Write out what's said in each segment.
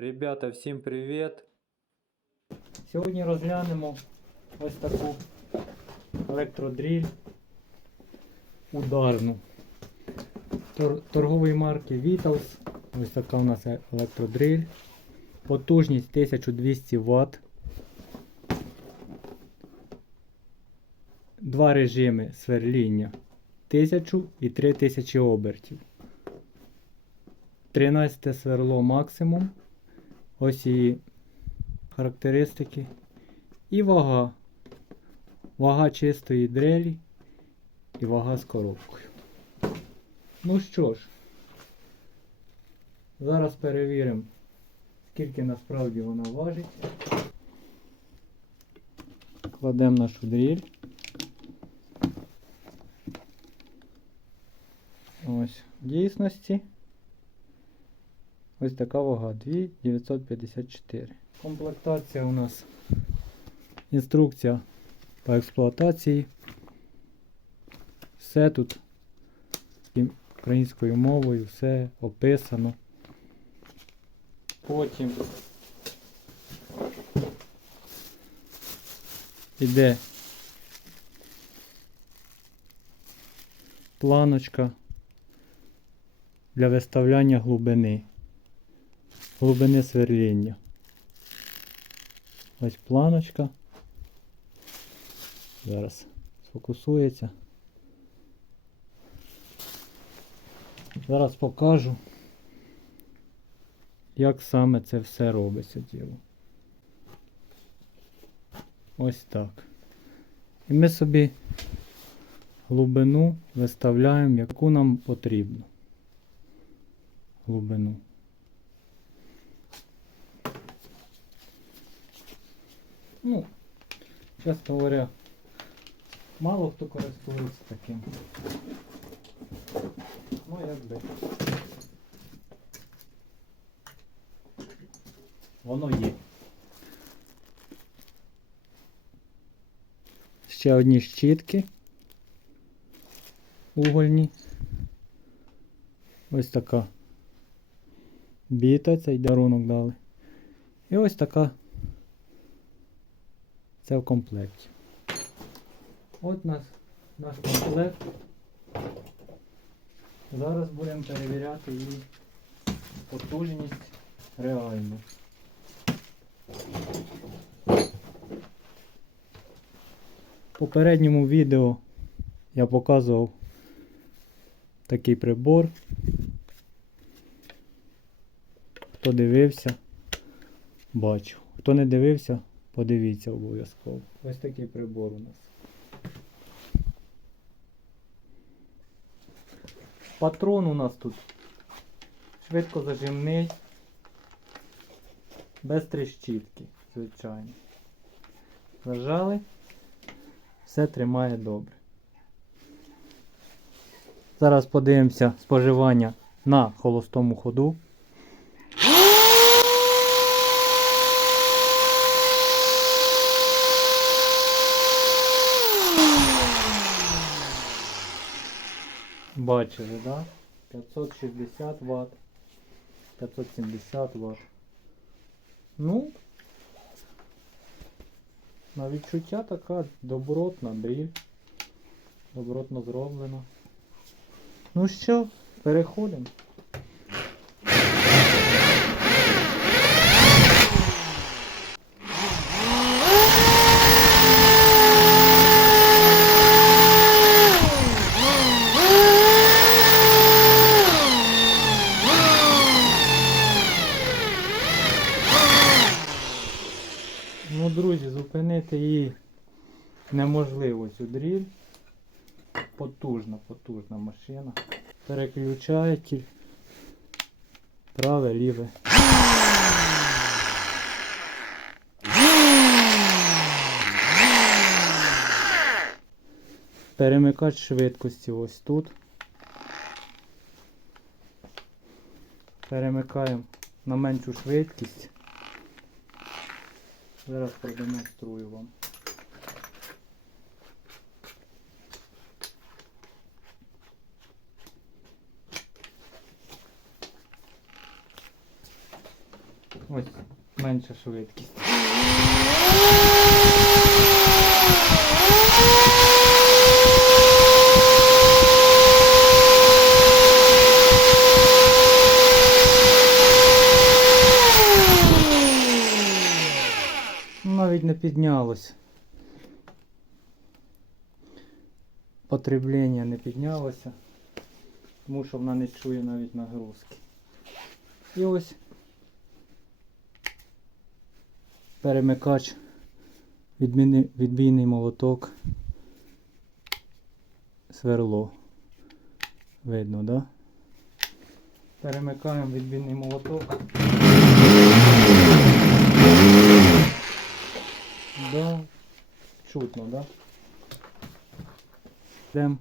Ребята, всім привіт! Сьогодні розглянемо ось таку електродріль ударну. Тор- торгової марки Vitals. Ось така у нас електродриль. Потужність 1200 Вт. Два режими сверління 1000 і 3000 обертів. 13 сверло максимум. Ось її характеристики. І вага. Вага чистої дрелі і вага з коробкою. Ну що ж, зараз перевіримо, скільки насправді вона важить. Кладемо нашу дріль. Ось, в дійсності. Ось така вага 2,954. Комплектація у нас інструкція по експлуатації. Все тут українською мовою, все описано. Потім іде планочка для виставляння глибини. Глибини сверління. Ось планочка. Зараз сфокусується. Зараз покажу, як саме це все робиться діло. Ось так. І ми собі глибину виставляємо, яку нам потрібно. Глибину. Ну, чесно говоря, мало хто користується таким. Ну, якби. Воно є. Ще одні щітки. Угольні. Ось така біта, цей дарунок дали. І ось така це в комплекті. От нас наш комплект. Зараз будемо перевіряти її потужність реальну. В попередньому відео я показував такий прибор. Хто дивився, бачив. Хто не дивився, подивіться обов'язково. Ось такий прибор у нас. Патрон у нас тут швидкозажимний, без тріщітки, звичайно. Зажали, все тримає добре. Зараз подивимося споживання на холостому ходу. Бачили, да? 560 Вт, 570 Вт. Ну, на відчуття така добротна дріль. Добротно зроблена. Ну що, переходимо. Ну, друзі, зупинити її неможливо цю дріль. Потужна, потужна машина. Переключатель. Праве, ліве. Перемикач швидкості ось тут. Перемикаємо на меншу швидкість. Зараз продемонструю вам. Ось менша швидкість. Навіть не піднялось. Потреблення не піднялося, тому що вона не чує навіть нагрузки. І ось перемикач, відміни- відбійний молоток, сверло. Видно, да? Перемикаємо відбійний молоток. Да, чутно, да? Йдемо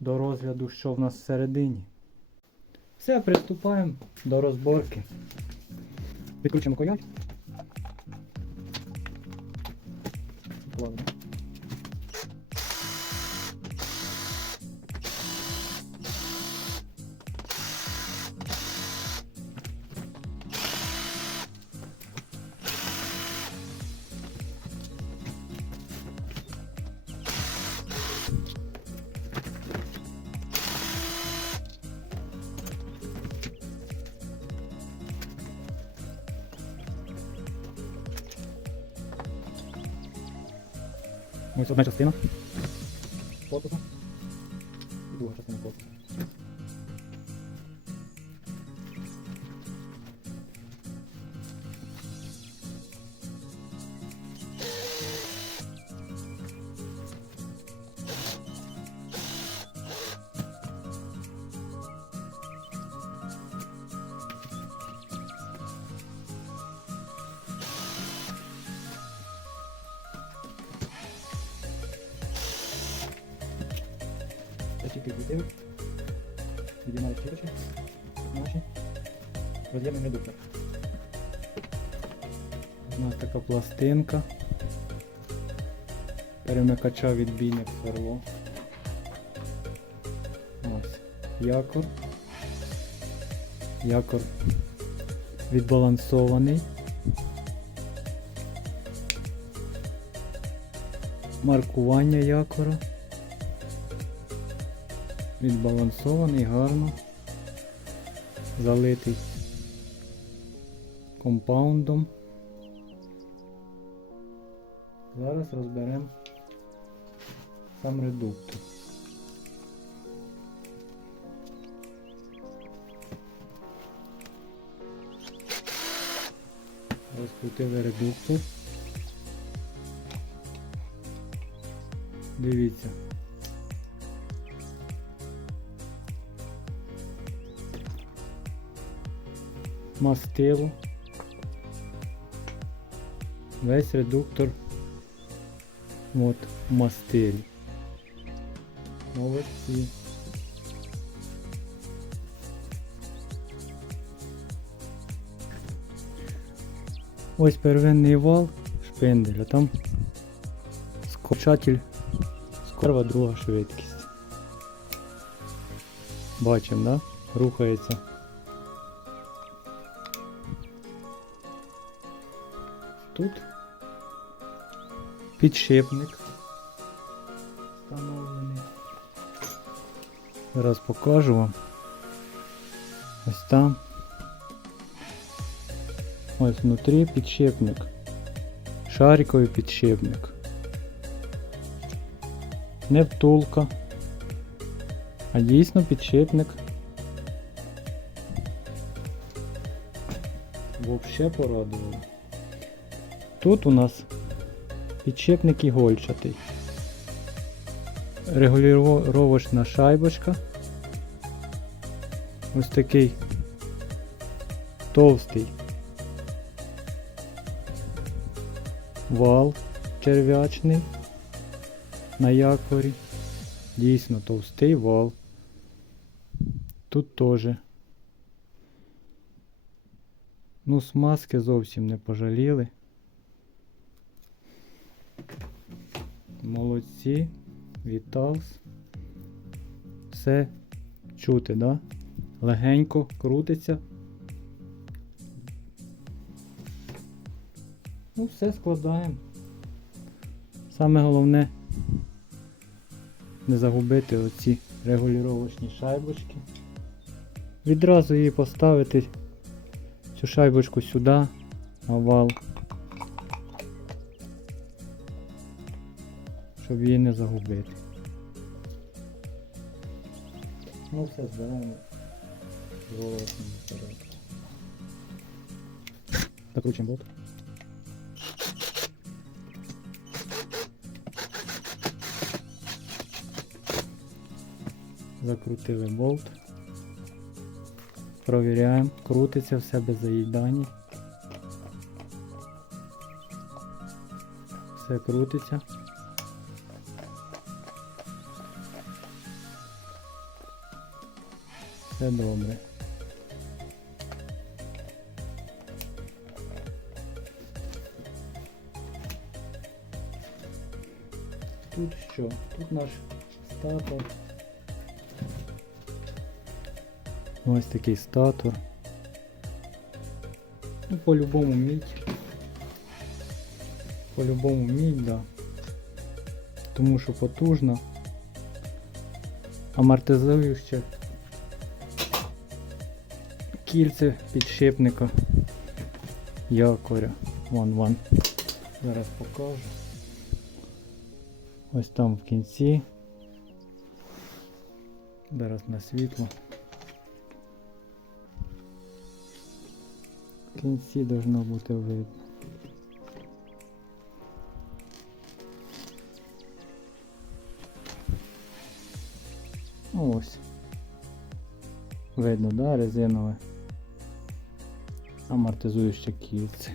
до розгляду, що в нас всередині. Все, приступаємо до розборки. Відключимо коять. olabilir. Ось одна частина. Корпуса. Тільки відділи. Відіймали чіпочки. Наші. Роз'ємний редуктор. У нас така пластинка. Перемикача відбійник сверло. Ось. Якор. Якор відбалансований. Маркування якора. Відбалансований, гарно. Залитий компаундом. Зараз розберемо сам редуктор. Розкрутили редуктор. Дивіться. Мастило. Весь редуктор от в мастилі. Молодці. Ось первинний вал шпинделя, там скопчатель скорва друга швидкість. Бачимо, да? Рухається. Тут підшипник встановлений. Зараз покажу вам. Ось там. Ось внутрі підшипник. Шариковий підшипник. Не втулка, а дійсно підшипник. Вообще порадувало. Тут у нас підшипник ігольчатий. Регулювачна шайбочка. Ось такий товстий вал черв'ячний на якорі. Дійсно товстий вал. Тут теж. Ну, смазки зовсім не пожаліли. Молодці. Віталс. Все чути, да? Легенько крутиться. Ну, все складаємо. Саме головне не загубити оці регулювачні шайбочки. Відразу її поставити цю шайбочку сюди, на вал. Щоб її не загубити. Ну все, збираємо зворотньому порядку. Закручуємо болт. Закрутили болт. Провіряємо, крутиться все без заїдань. Все крутиться. Все добре. Тут що? Тут наш статор. Ось такий статор. Ну, по-любому мідь. По-любому мідь, да. Тому що потужно. Амортизующе кільце підшипника якоря. Вон вон. Зараз покажу. Ось там в кінці. Зараз на світло. В кінці должно бути видно. Ось. Видно, да, резинове амортизуюче кільце.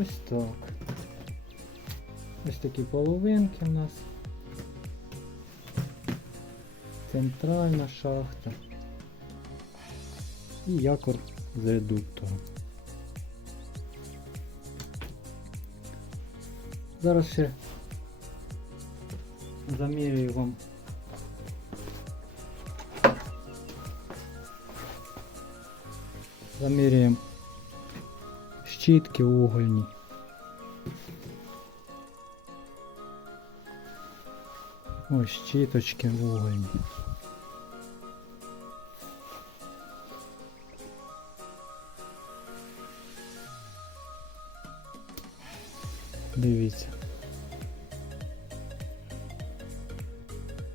Ось так. Ось такі половинки у нас. Центральна шахта. І якор з редуктором. Зараз ще замірюю вам Заміряємо щітки угольні. Ось щіточки угольні. Дивіться.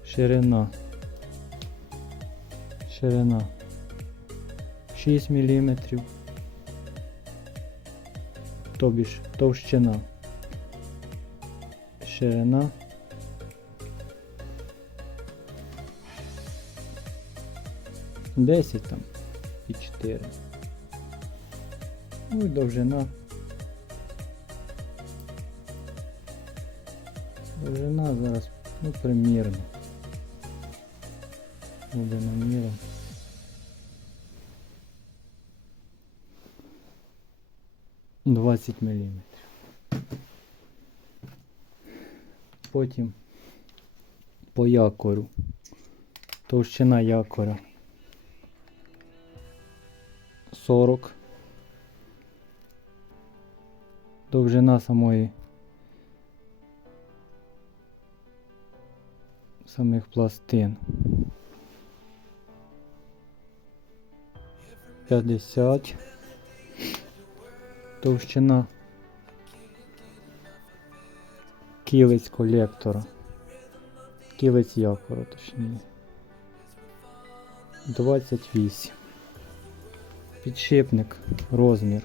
Ширина. Ширина. 6 мм. Тобі ж товщина. Ширина. Десять там і 4. Ну і довжина. Довжина зараз, ну, примірно. Буде наміром. Двадцять міліметрів. Потім по якору. Товщина якоря 40. Довжина самої самих пластин 50. Товщина кілець колектора. Кілець якора, точніше. 28. Підшипник, розмір.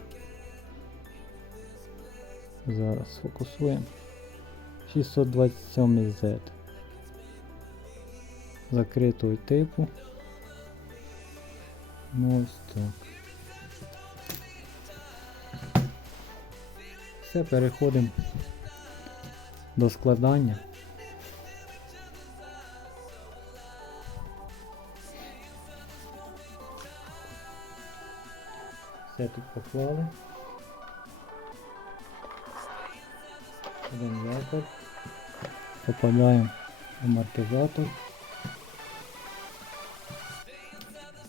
Зараз фокусуємо. 627 Z. Закритого типу. Ну ось так. Все, переходимо до складання. Все тут поклали. Один якор. Попадаємо амортизатор.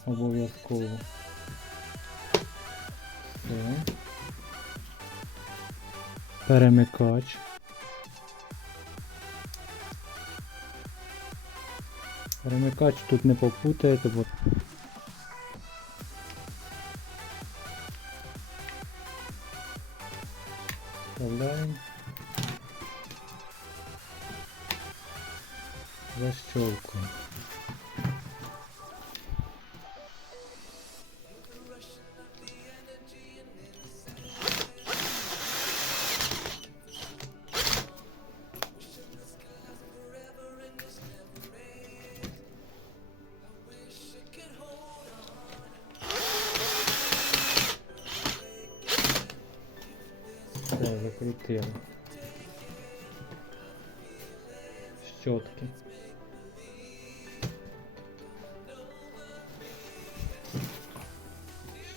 Обов'язково. Перемикач. Перемикач тут не попутаєте, бо вставляємо. Защелкуємо. Щотки.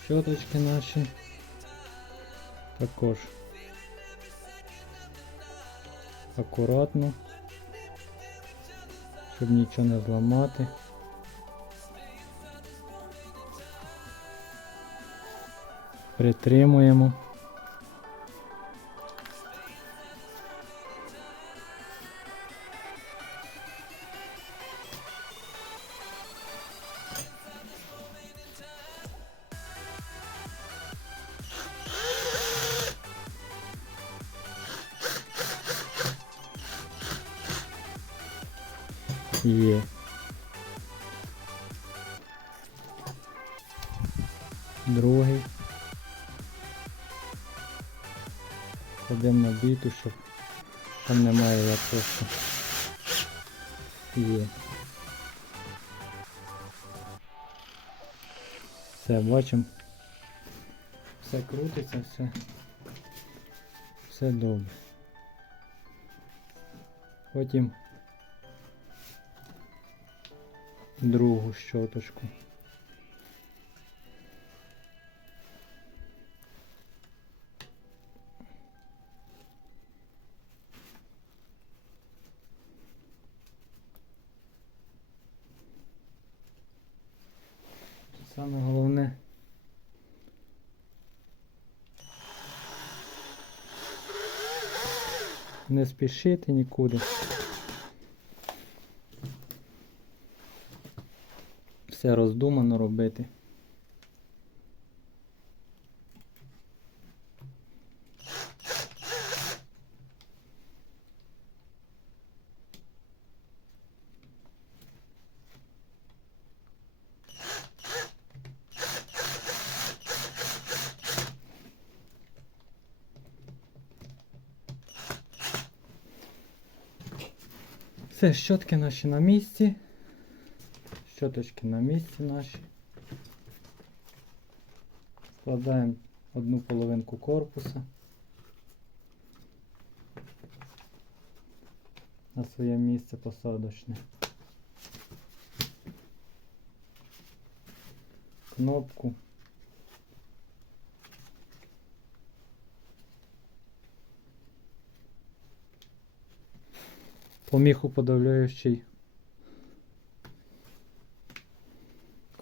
Щоточки наші. Також. Акуратно. Щоб нічого не зламати. Притримуємо. Є. Другий. Кладемо на біту, щоб там немає я. Є. Все, бачимо. Все крутиться, все. Все добре. Потім другу щоточку. Саме головне не спішити нікуди. Все роздумано робити. Все, щотки наші на місці. Щоточки на місці наші. Складаємо одну половинку корпуса на своє місце посадочне. Кнопку. Поміху подавляючий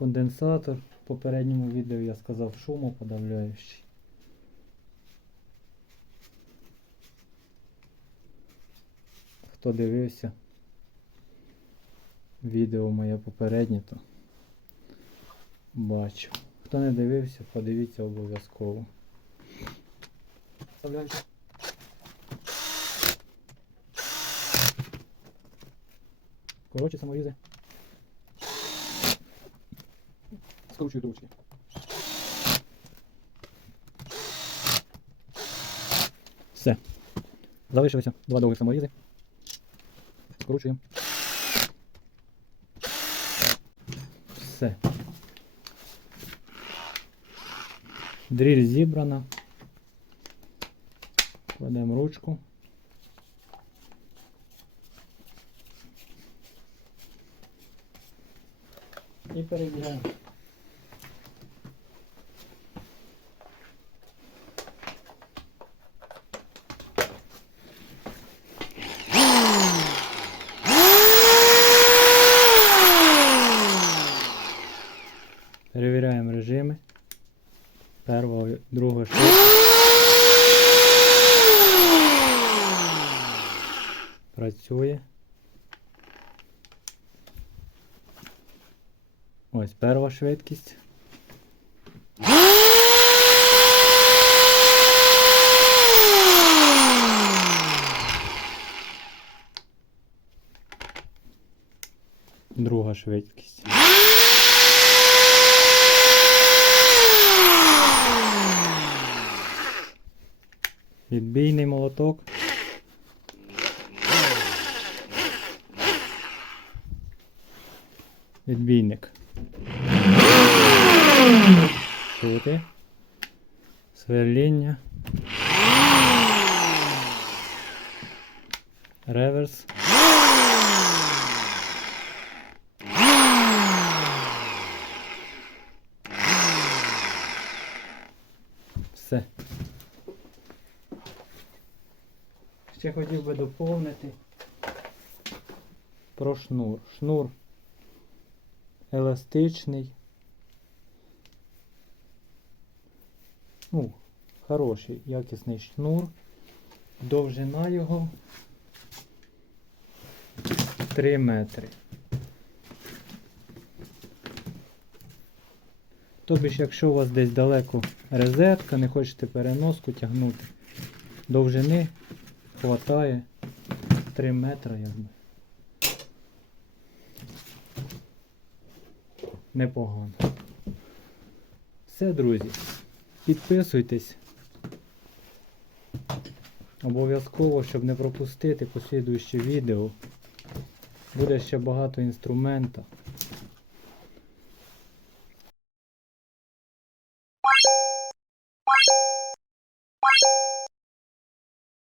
конденсатор. В попередньому відео я сказав шумоподавляючий. Хто дивився відео моє попереднє, то бачу. Хто не дивився, подивіться обов'язково. Коротше, саморізи. Скручую трубочки. Все. Залишилося два довгих саморізи. Скручуємо. Все. Дріль зібрана. Кладемо ручку. І перевіряємо. Перевіряємо режими. Перва. Працює. Ось перша швидкість. Друга швидкість. Відбійний молоток. Відбійник. Чути. Сверління. Реверс. Все. Ще хотів би доповнити про шнур. Шнур еластичний. Ну, хороший, якісний шнур. Довжина його 3 метри. Тобі ж, якщо у вас десь далеко розетка, не хочете переноску тягнути, довжини хватає 3 метри якби. Непогано. Все, друзі. Підписуйтесь. Обов'язково, щоб не пропустити послідуючі відео. Буде ще багато інструмента.